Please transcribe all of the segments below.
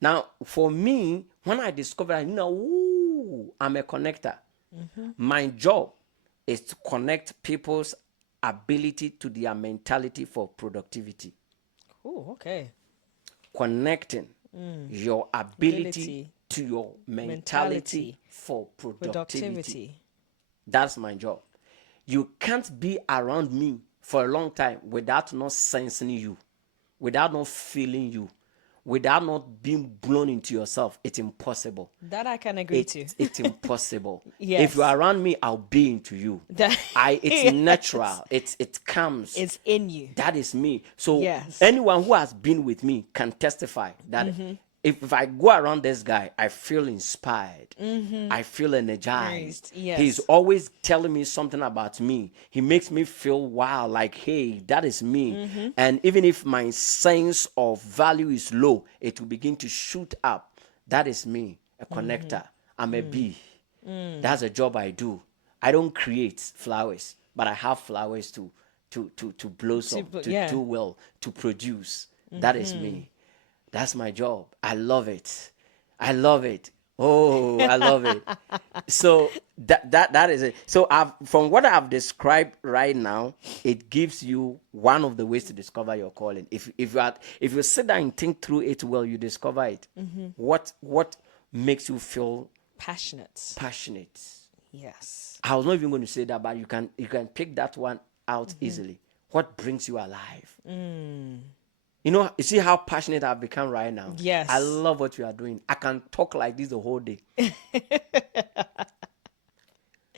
Now, for me, when I discovered, ooh, I'm a connector. My job is to connect people's ability to their mentality for productivity. Oh, okay. Connecting your ability to your mentality for productivity. That's my job. You can't be around me for a long time without not sensing you, without not feeling you, without not being blown into yourself. It's impossible. That I can agree to. It's impossible. Yes. If you're around me, I'll be into you. It's Yes. natural. It comes. It's in you. That is me. So Yes. anyone who has been with me can testify that if I go around this guy, I feel inspired. I feel energized. Yes. He's always telling me something about me. He makes me feel wow, like, hey, that is me. And even if my sense of value is low, it will begin to shoot up. That is me, a connector. I'm a bee. That's a job I do. I don't create flowers, but I have flowers to blossom, to do well, to produce. That is me. That's my job. I love it. I love it. Oh, I love it. So that is it. So from what I've described right now, it gives you one of the ways to discover your calling. If you sit down and think through it well, you discover it. What makes you feel Passionate. Yes. I was not even going to say that, but you can pick that one out easily. What brings you alive? You see how passionate I've become right now? Yes. I love what you are doing. I can talk like this the whole day.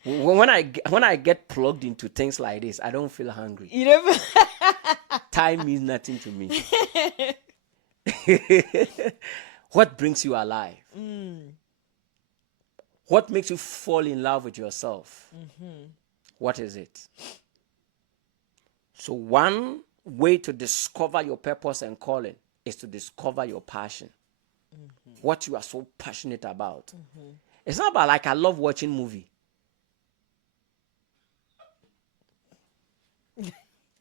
When I get plugged into things like this, I don't feel hungry. You never. Time means nothing to me. What brings you alive? What makes you fall in love with yourself? What is it? So one way to discover your purpose and calling is to discover your passion. What you are so passionate about. It's not about like I love watching movie.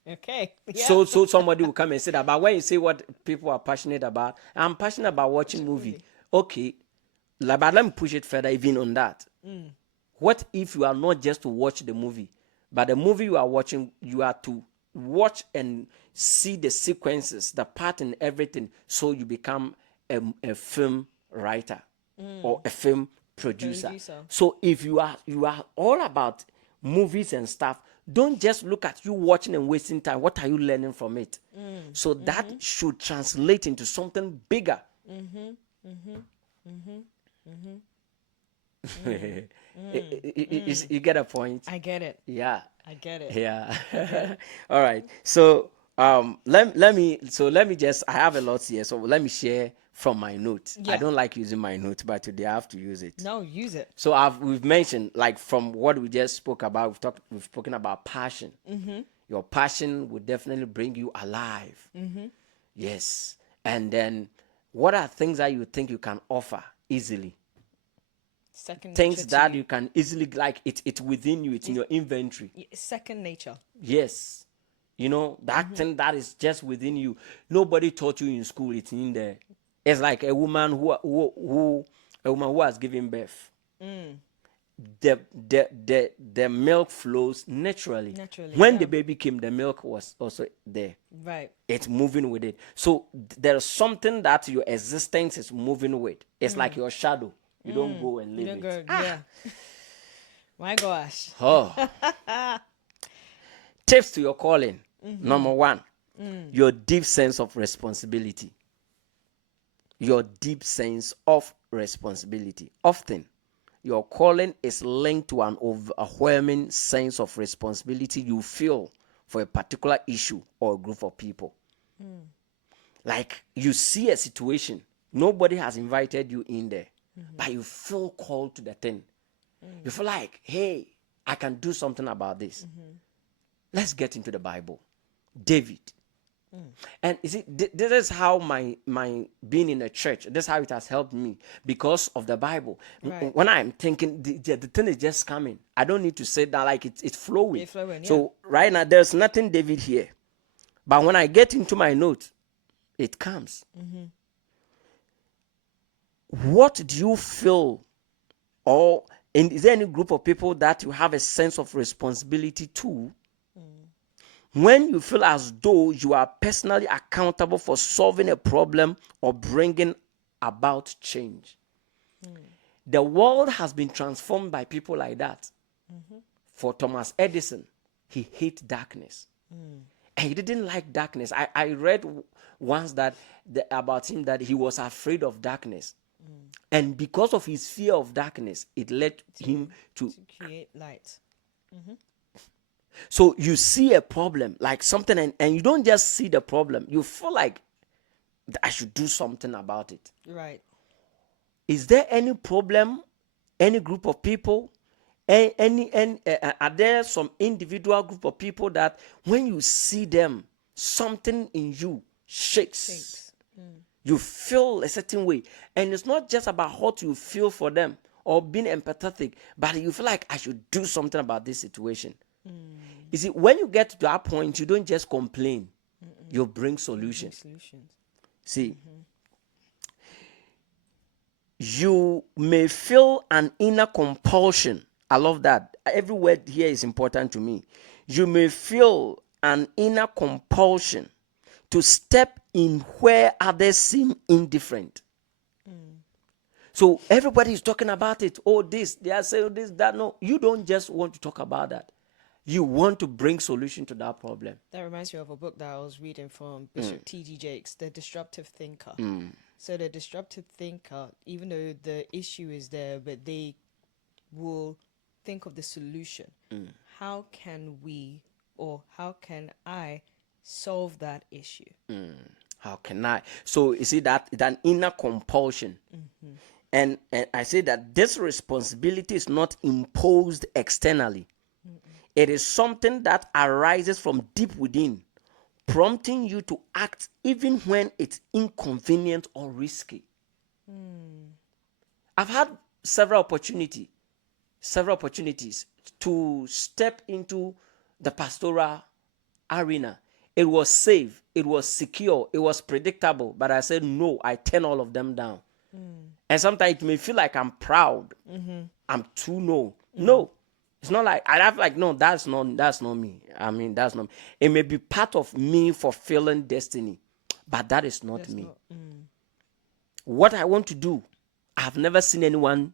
Okay. Yeah. So somebody will come and say that. But when you say what people are passionate about, I'm passionate about watching movie. Okay. But let me push it further even on that. What if you are not just to watch the movie, but the movie you are watching, you are to watch and see the sequences, the pattern, everything, so you become a film writer or a film producer. So if you are all about movies and stuff, don't just look at you watching and wasting time. What are you learning from it? So that should translate into something bigger. You get a point? I get it. Yeah. I get it. Yeah. All right. So let me just, I have a lot here, so let me share from my notes. Yeah. I don't like using my notes, but today I have to use it. No, use it. So we've mentioned, like, from what we just spoke about, we've spoken about passion. Your passion will definitely bring you alive. Yes. And then what are things that you think you can offer easily? Second Things nature that to you can easily, like, it's within you, it's in your inventory. second nature. Yes. That thing that is just within you. Nobody taught you in school, it's in there. It's like a woman who has given birth. The milk flows naturally. When the baby came, the milk was also there. Right. It's moving with it. So there's something that your existence is moving with. It's like your shadow. You don't go and live it. Yeah. My gosh. Oh. Tips to your calling. Number one, your deep sense of responsibility. Your deep sense of responsibility. Often, your calling is linked to an overwhelming sense of responsibility you feel for a particular issue or a group of people. Like, you see a situation, nobody has invited you in there, but you feel called to the thing. You feel like, hey, I can do something about this. Let's get into the Bible. David. And you see, this is how my being in the church, this is how it has helped me, because of the Bible. Right. When I'm thinking, the thing is just coming. I don't need to say that, like it's flowing. It's flowing, yeah. So right now, there's nothing David here. But when I get into my notes, it comes. what do you feel, or is there any group of people that you have a sense of responsibility to, when you feel as though you are personally accountable for solving a problem or bringing about change? The world has been transformed by people like that. For Thomas Edison, he hated darkness. And he didn't like darkness. I read once that about him, that he was afraid of darkness. And because of his fear of darkness, it led him to create light. So you see a problem, like something, and you don't just see the problem, you feel like I should do something about it. Right. Is there any problem, any group of people, are there some individual group of people that when you see them, something in you shakes? You feel a certain way, and it's not just about what you feel for them or being empathetic, but you feel like I should do something about this situation. You see, when you get to that point, you don't just complain, you bring solutions. See, you may feel an inner compulsion. I love that. Every word here is important to me. You may feel an inner compulsion to step in where others seem indifferent. So everybody is talking about it. Oh, this, they are saying this, that. No, you don't just want to talk about that. You want to bring solution to that problem. That reminds me of a book that I was reading from Bishop T.D. Jakes, The Disruptive Thinker. So the disruptive thinker, even though the issue is there, but they will think of the solution. How can we, or how can I solve that issue? How can I? So you see that it's an inner compulsion. And I say that this responsibility is not imposed externally. It is something that arises from deep within, prompting you to act even when it's inconvenient or risky. I've had several opportunities to step into the pastoral arena. It was safe, it was secure, it was predictable, but I said no, I turn all of them down. And sometimes it may feel like I'm proud. I'm too no. No. It's not like I have like, no, that's not me. I mean, that's not me. It may be part of me fulfilling destiny, but that is not me. What I want to do, I've never seen anyone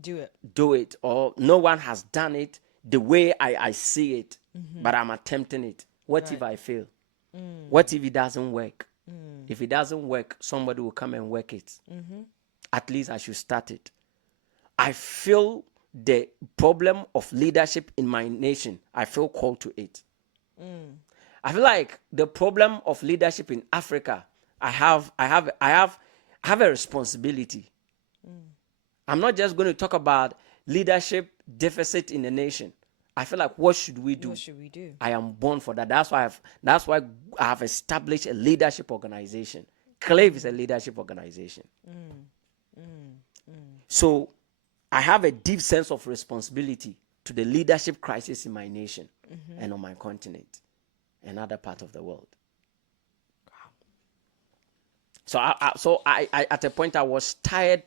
do it, or no one has done it the way I see it, but I'm attempting it. What if I fail? What if it doesn't work? If it doesn't work, somebody will come and work it. At least I should start it. I feel the problem of leadership in my nation. I feel called to it. I feel like the problem of leadership in Africa, I have a responsibility. I'm not just going to talk about leadership deficit in the nation. I feel like, what should we do? What should we do? I am born for that. That's why I have established a leadership organization. Clave is a leadership organization. So I have a deep sense of responsibility to the leadership crisis in my nation and on my continent and other parts of the world. So I at a point I was tired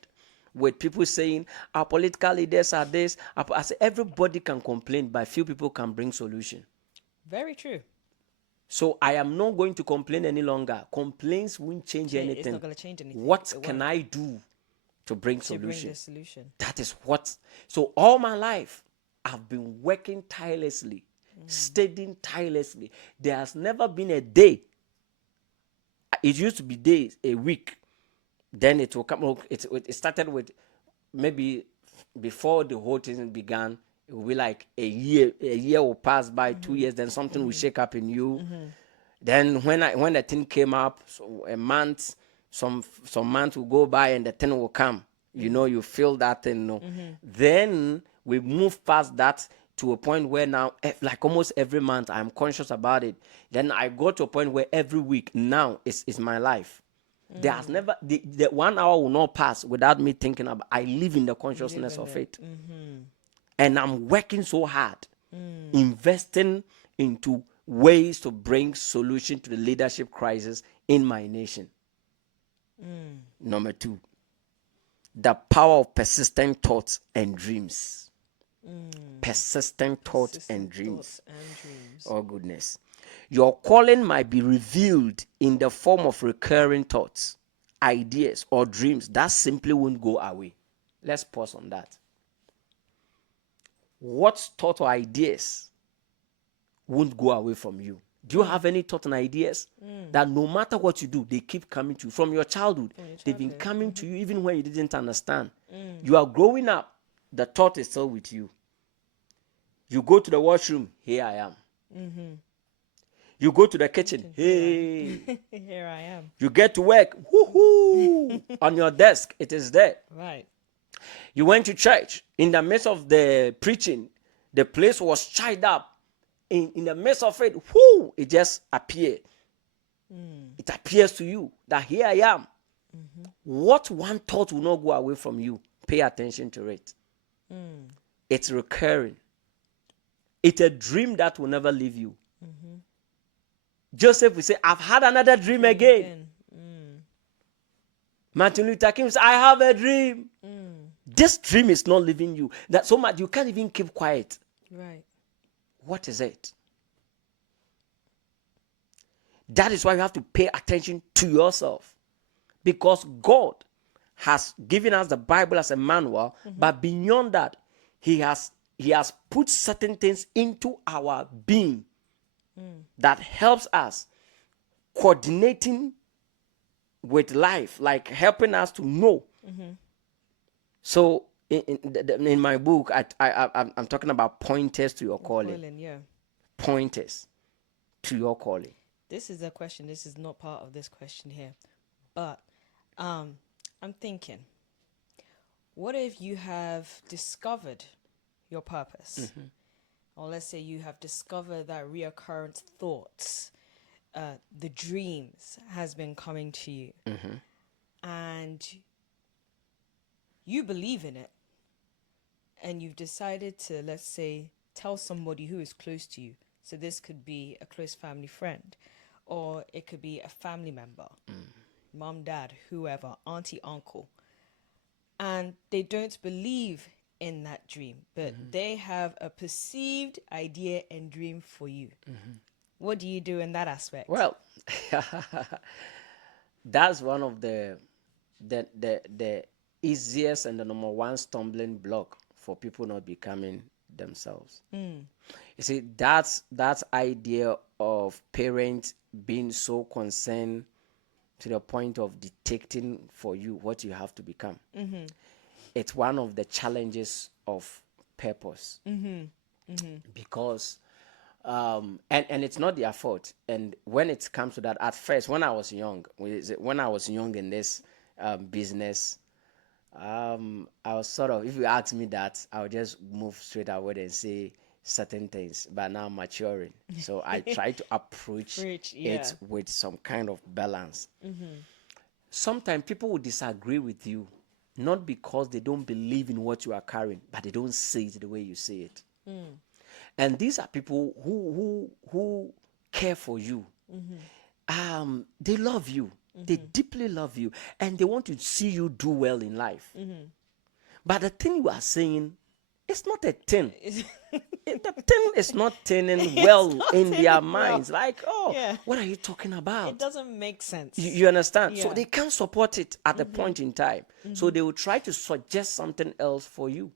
with people saying our political leaders are this. I said everybody can complain, but few people can bring solution. Very true. So I am not going to complain any longer. Complaints won't change anything. It's not going to change anything. What can I do to bring to bring solution? the solution? That is what. So all my life, I've been working tirelessly, studying tirelessly. There has never been a day. It used to be days, a week. Then it will come. It started with maybe before the whole thing began. It will be like a year. A year will pass by, 2 years. Then something will shake up in you. Then when the thing came up, so a month, some months will go by and the thing will come. You know, you feel that thing. No. Then we move past that to a point where now, like almost every month, I'm conscious about it. Then I go to a point where every week now is my life. There has never the 1 hour will not pass without me thinking about. I live in the consciousness of it, and I'm working so hard, investing into ways to bring solution to the leadership crisis in my nation. Number 2, the power of persistent thoughts and dreams. Persistent thoughts and Persistent dreams. thoughts and dreams. Oh, goodness. Your calling might be revealed in the form of recurring thoughts, ideas, or dreams that simply won't go away. Let's pause on that. What thought or ideas won't go away from you? Do you have any thought and ideas that no matter what you do, they keep coming to you from your childhood? They've been coming to you even when you didn't understand. You are growing up, the thought is still with you. You go to the washroom, here I am. You go to the kitchen, hey, Here I am. you get to work, woohoo, on your desk, it is there. Right. You went to church, in the midst of the preaching, the place was charged up. In the midst of it, whoo, it just appeared. It appears to you that here I am. What one thought will not go away from you? Pay attention to it. It's recurring. It's a dream that will never leave you. Joseph will say, I've had another dream again. Martin Luther King will say, I have a dream. This dream is not leaving you. That so much you can't even keep quiet. Right. What is it? That is why you have to pay attention to yourself. Because God has given us the Bible as a manual, but beyond that, He has put certain things into our being that helps us coordinating with life, like helping us to know. So in my book, I'm talking about pointers to your calling. Yeah. Pointers to your calling. This is a question. This is not part of this question here. But I'm thinking, what if you have discovered your purpose? Or let's say you have discovered that reoccurrent thoughts, the dreams has been coming to you. And you believe in it. And you've decided to, let's say, tell somebody who is close to you. So this could be a close family friend, or it could be a family member, mom, dad, whoever, auntie, uncle. And they don't believe in that dream, but they have a perceived idea and dream for you. What do you do in that aspect? Well, that's one of the easiest and the number one stumbling block for people not becoming themselves. You see, that's idea of parents being so concerned to the point of dictating for you what you have to become. It's one of the challenges of purpose. Because and it's not their fault. And when it comes to that, at first, when I was young in this business, I was sort of, if you ask me that, I would just move straight away and say certain things. But now I'm maturing, so I try to approach it with some kind of balance. Sometimes people will disagree with you, not because they don't believe in what you are carrying, but they don't see it the way you see it. And these are people who care for you. They love you. They deeply love you, and they want to see you do well in life. But the thing you are saying, it's not a thing. The thing is not turning well in their minds. Like, what are you talking about? It doesn't make sense. You understand? So they can't support it at a point in time. So they will try to suggest something else for you.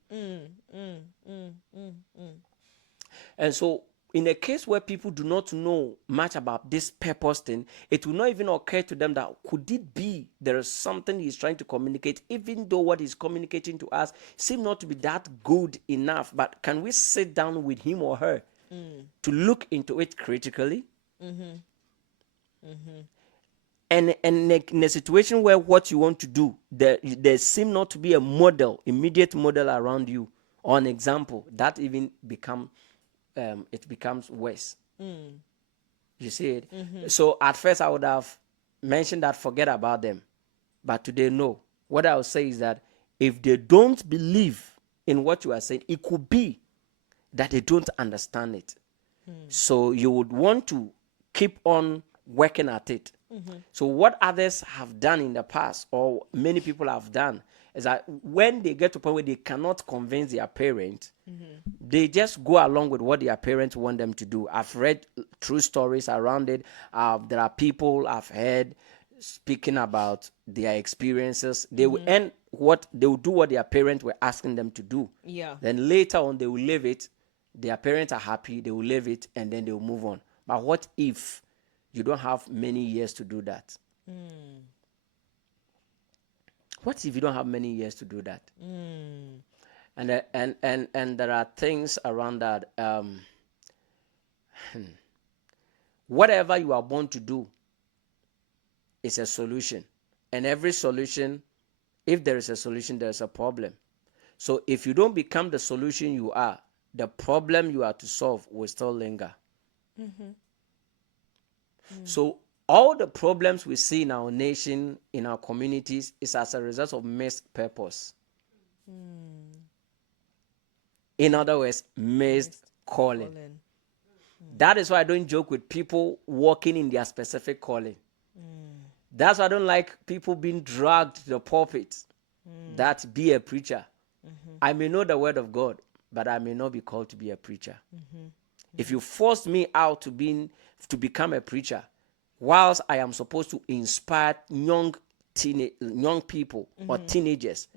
And so in a case where people do not know much about this purpose thing, it will not even occur to them that could it be there is something he's trying to communicate, even though what he's communicating to us seems not to be that good enough. But can we sit down with him or her to look into it critically? And in a situation where what you want to do, there seems not to be a model, immediate model around you, or an example, that even it becomes worse. You see it? So at first I would have mentioned that forget about them. But today, no. What I would say is that if they don't believe in what you are saying, it could be that they don't understand it. So you would want to keep on working at it So what others have done in the past, or many people have done, is that when they get to a point where they cannot convince their parent, they just go along with what their parents want them to do. I've read true stories around it. There are people I've heard speaking about their experiences. They will end what they will do what their parents were asking them to do. Yeah. Then later on they will leave it. Their parents are happy. They will leave it, and then they will move on. But what if you don't have many years to do that? What if you don't have many years to do that? And there are things around that. Whatever you are born to do is a solution, and every solution, if there is a solution, there is a problem. So if you don't become the solution you are, the problem you are to solve will still linger. So all the problems we see in our nation, in our communities, is as a result of missed purpose. In other words, missed calling. That is why I don't joke with people walking in their specific calling. That's why I don't like people being dragged to the pulpit that be a preacher. I may know the word of God, but I may not be called to be a preacher. If you force me out to become a preacher, whilst I am supposed to inspire young people or teenagers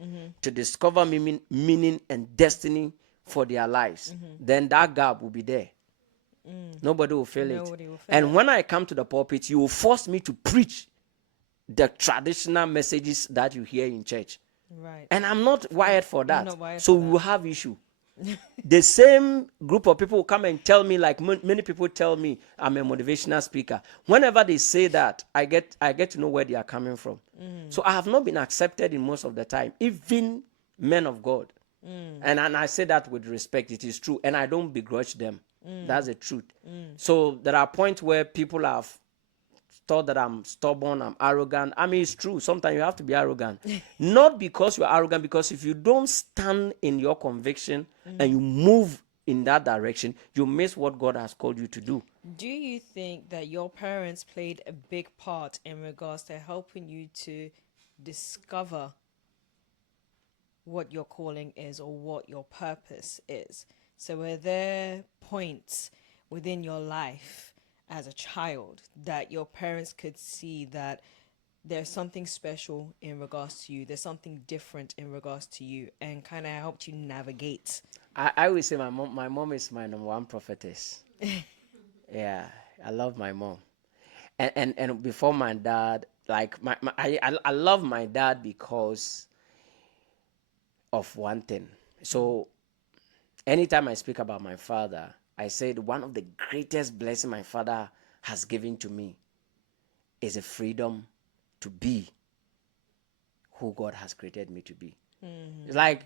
to discover meaning and destiny for their lives, then that gap will be there. Nobody will fill it. And when I come to the pulpit, you will force me to preach the traditional messages that you hear in church. Right. And I'm not wired for that. So for we will have issue. The same group of people will come and tell me, like many people tell me I'm a motivational speaker. Whenever they say that, I get to know where they are coming from. So I have not been accepted in most of the time, even men of God. And I say that with respect. It is true. And I don't begrudge them. That's the truth. So there are points where people have thought that I'm stubborn, I'm arrogant. I mean, it's true. Sometimes you have to be arrogant. Not because you're arrogant, because if you don't stand in your conviction and you move in that direction, you miss what God has called you to do. Do you think that your parents played a big part in regards to helping you to discover what your calling is or what your purpose is? So were there points within your life as a child that your parents could see that there's something special in regards to you, there's something different in regards to you, and kind of helped you navigate? I always say my mom is my number one prophetess. Yeah, I love my mom. And before my dad, like I love my dad because of one thing. So anytime I speak about my father, I said one of the greatest blessings my father has given to me is a freedom to be who God has created me to be. It's like,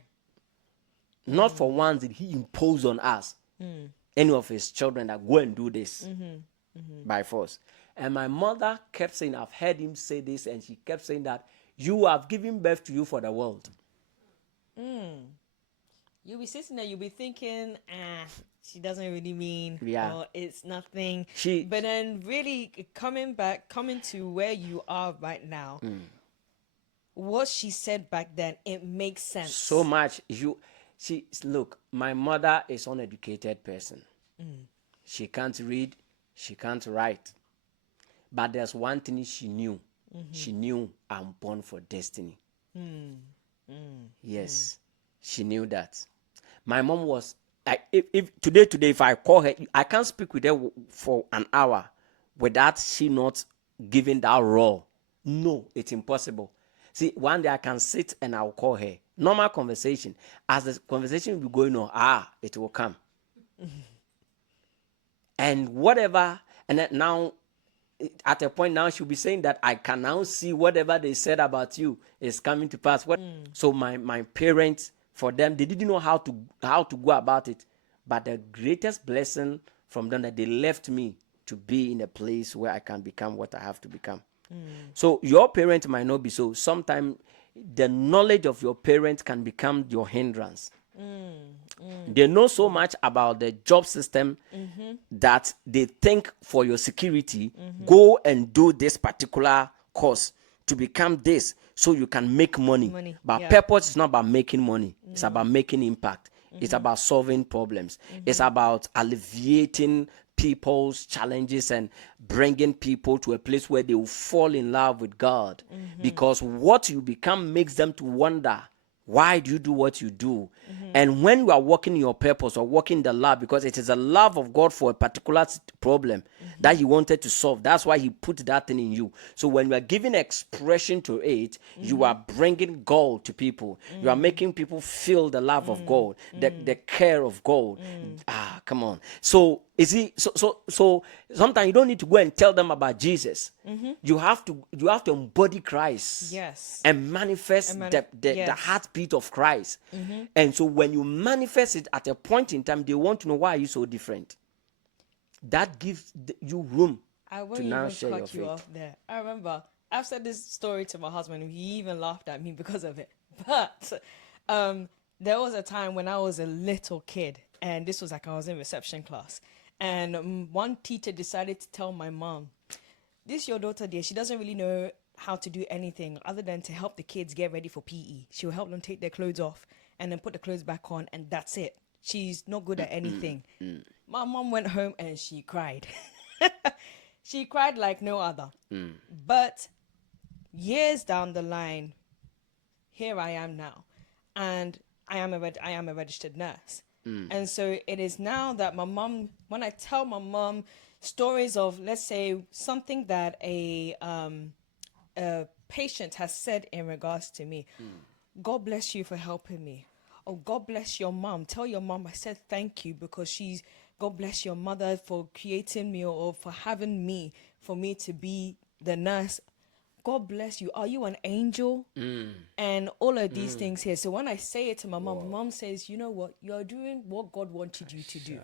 not for once did he impose on us, any of his children, that go and do this by force. And my mother kept saying, I've heard him say this, and she kept saying that you have given birth to you for the world. You'll be sitting there, you'll be thinking, she doesn't really mean, Yeah. or it's nothing. She- But then really coming to where you are right now, what she said back then, it makes sense. So much. Look, my mother is an uneducated person. She can't read, she can't write. But there's one thing she knew. She knew I'm born for destiny. Yes, she knew that. My mom was like, if today, if I call her, I can't speak with her for an hour without she not giving that raw. No, it's impossible. See, one day I can sit and I'll call her. Normal conversation. As the conversation will be going on, it will come. And whatever, and then now, at a point now, she'll be saying that I can now see whatever they said about you is coming to pass. So my parents, for them, they didn't know how to go about it. But the greatest blessing from them, that they left me to be in a place where I can become what I have to become. So your parent might not be so. Sometimes the knowledge of your parent can become your hindrance. They know so much about the job system that they think for your security, go and do this particular course to become this so you can make money. Money, But yeah. purpose is not about making money, it's about making impact. It's about solving problems. It's about alleviating people's challenges and bringing people to a place where they will fall in love with God. Because what you become makes them to wonder, why do you do what you do? And when you are working in your purpose or working in the lab, because it is a love of God for a particular problem that He wanted to solve, that's why He put that thing in you. So when you are giving expression to it, you are bringing God to people. You are making people feel the love of God, the care of God. Come on. So is he so sometimes you don't need to go and tell them about Jesus. You have to embody Christ. Yes. And manifest the yes. heartbeat of Christ. And so when you manifest it at a point in time, they want to know, why are you so different? That gives you room I won't to now even share your cut you faith. off there. I remember I've said this story to my husband, and he even laughed at me because of it. But there was a time when I was a little kid, and this was like I was in reception class, and one teacher decided to tell my mom, "This your daughter, dear. She doesn't really know how to do anything other than to help the kids get ready for PE. She'll help them take their clothes off and then put the clothes back on, and that's it. She's not good at anything." My mom went home and she cried. She cried like no other. But years down the line, here I am now, and I am a registered nurse. And so it is now that my mom, when I tell my mom stories of, let's say, something that a patient has said in regards to me, "God bless you for helping me." "Oh, God bless your mom. Tell your mom I said thank you because she's, God bless your mother for creating me, or for having me, for me to be the nurse. God bless you. Are you an angel?" And all of these things here. So when I say it to my mom, mom says, "You know what? You're doing what God wanted you to do." Yeah.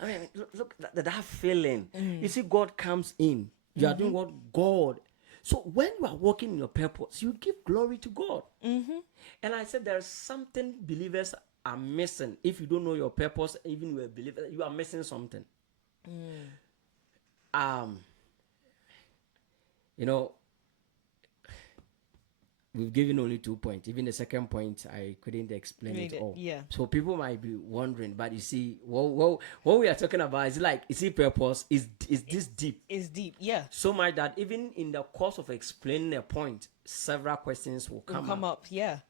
I mean, look that feeling. You see, God comes in. You are doing what God. So when you are working in your purpose, you give glory to God. And I said there's something believers are missing. If you don't know your purpose, even you are a believer, you are missing something. You know, we've given only 2 points. Even the second point, I couldn't explain Read it it, all. yeah. So people might be wondering, but you see, what we are talking about is like, you see, purpose is this deep. It's deep, yeah. So much that even in the course of explaining a point, several questions will It'll come come up. up, yeah.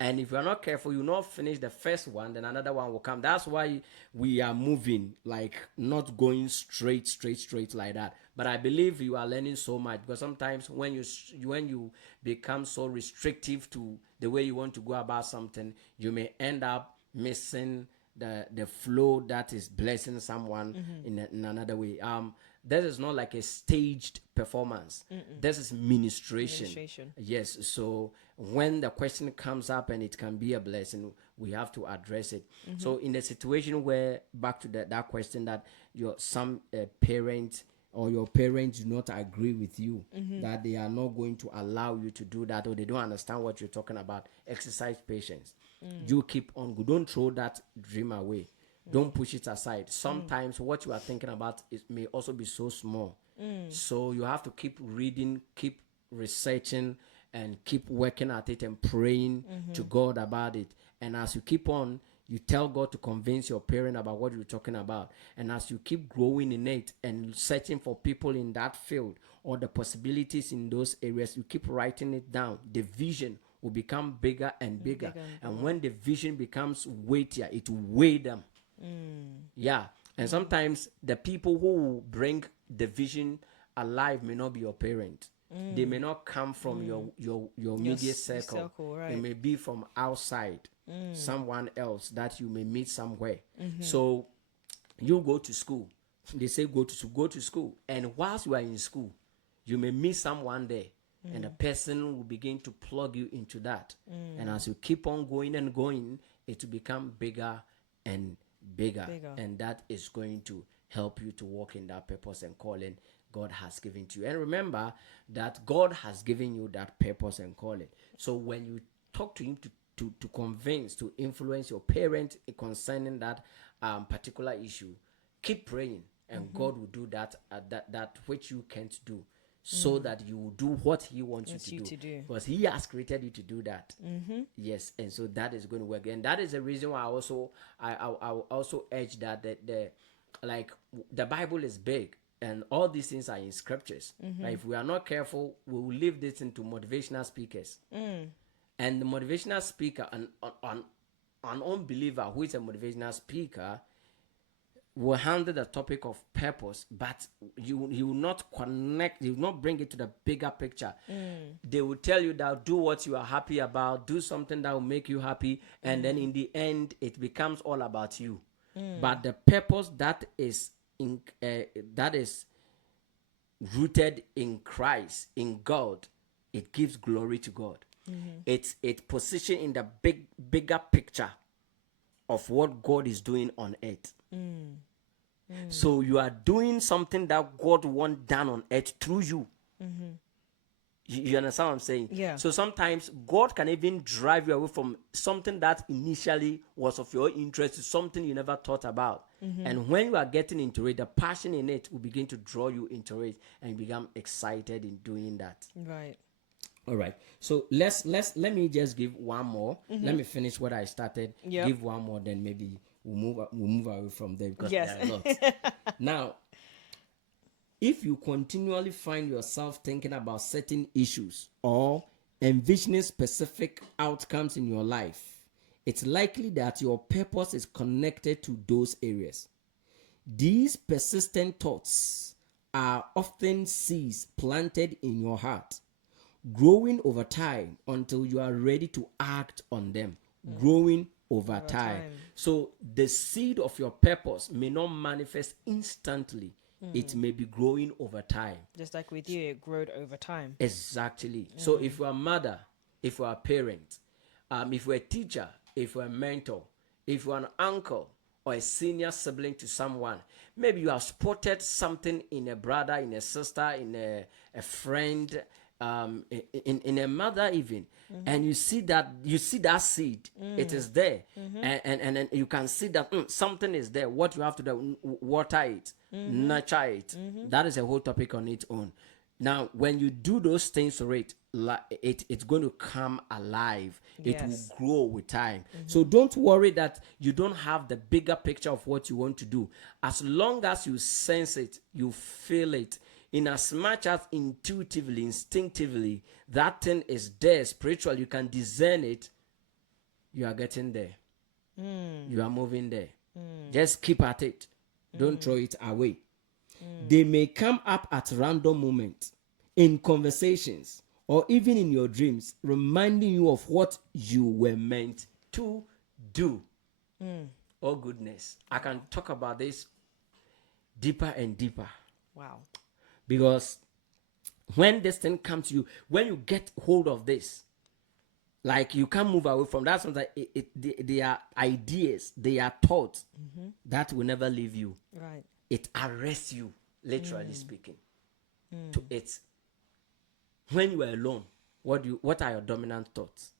And if you're not careful, you'll not finish the first one, then another one will come. That's why we are moving, like not going straight like that. But I believe you are learning so much, because sometimes when you become so restrictive to the way you want to go about something, you may end up missing the flow that is blessing someone in another way. This is not like a staged performance. This is ministration. Yes. So when the question comes up and it can be a blessing, we have to address it. So in a situation where, back to that question, that some parent or your parents do not agree with you, that they are not going to allow you to do that, or they don't understand what you're talking about, exercise patience. You keep on. Don't throw that dream away. Don't push it aside. Sometimes what you are thinking about may also be so small. So you have to keep reading, keep researching, and keep working at it and praying to God about it. And as you keep on, you tell God to convince your parent about what you're talking about. And as you keep growing in it and searching for people in that field or the possibilities in those areas, you keep writing it down. The vision will become bigger and bigger. And when the vision becomes weightier, it will weigh them. Yeah. And sometimes the people who will bring the vision alive may not be your parent. They may not come from your immediate circle. Right. It may be from outside, someone else that you may meet somewhere. So you go to school. They say go to school. And whilst you are in school, you may meet someone there. And the person will begin to plug you into that. And as you keep on going and going, it will become bigger and bigger. And that is going to help you to walk in that purpose and calling God has given to you. And remember that God has given you that purpose and calling. So when you talk to him to to convince, to influence your parent concerning that particular issue, keep praying, and God will do that which you can't do, so that you will do what He wants you to do, because He has created you to do that. Yes, and so that is going to work, and that is the reason why I also urge that the like the Bible is big, and all these things are in scriptures. Like, if we are not careful, we will leave this into motivational speakers. And the motivational speaker, an unbeliever who is a motivational speaker, will handle the topic of purpose, but you will not connect, you will not bring it to the bigger picture. They will tell you that do what you are happy about, do something that will make you happy, and then in the end, it becomes all about you. But the purpose that is rooted in Christ, in God, it gives glory to God. It's positioned in the bigger picture of what God is doing on earth. So you are doing something that God wants done on earth through you. You understand what I'm saying? Yeah. So sometimes God can even drive you away from something that initially was of your interest to something you never thought about. And when you are getting into it, the passion in it will begin to draw you into it, and you become excited in doing that. Right. All right. So let me just give one more. Let me finish what I started. Yep. Give one more, then maybe we'll move away from there, because Yes. there are lots. Now, if you continually find yourself thinking about certain issues or envisioning specific outcomes in your life, it's likely that your purpose is connected to those areas. These persistent thoughts are often seeds planted in your heart, growing over time until you are ready to act on them. Growing over time. So the seed of your purpose may not manifest instantly. It may be growing over time. Just like with you, it growed over time. Exactly. So if you're a mother, if you're a parent, if you're a teacher, if you're a mentor, if you're an uncle or a senior sibling to someone, maybe you have spotted something in a brother, in a sister, in a friend, in a mother even, and you see that seed, it is there, and then you can see that something is there. What you have to do, water it, nurture it. That is a whole topic on its own. Now, when you do those things for it, it's going to come alive. It will grow with time. So don't worry that you don't have the bigger picture of what you want to do. As long as you sense it, you feel it, in as much as intuitively, instinctively, that thing is there, spiritual, you can discern it, you are getting there. You are moving there. Just keep at it. Don't throw it away. They may come up at random moments, in conversations, or even in your dreams, reminding you of what you were meant to do. Oh goodness, I can talk about this deeper and deeper. Wow. Because when this thing comes to you, when you get hold of this, like, you can't move away from that. Sometimes they are ideas, they are thoughts that will never leave you. Right. It arrests you, literally speaking. To it. When you are alone, what are your dominant thoughts?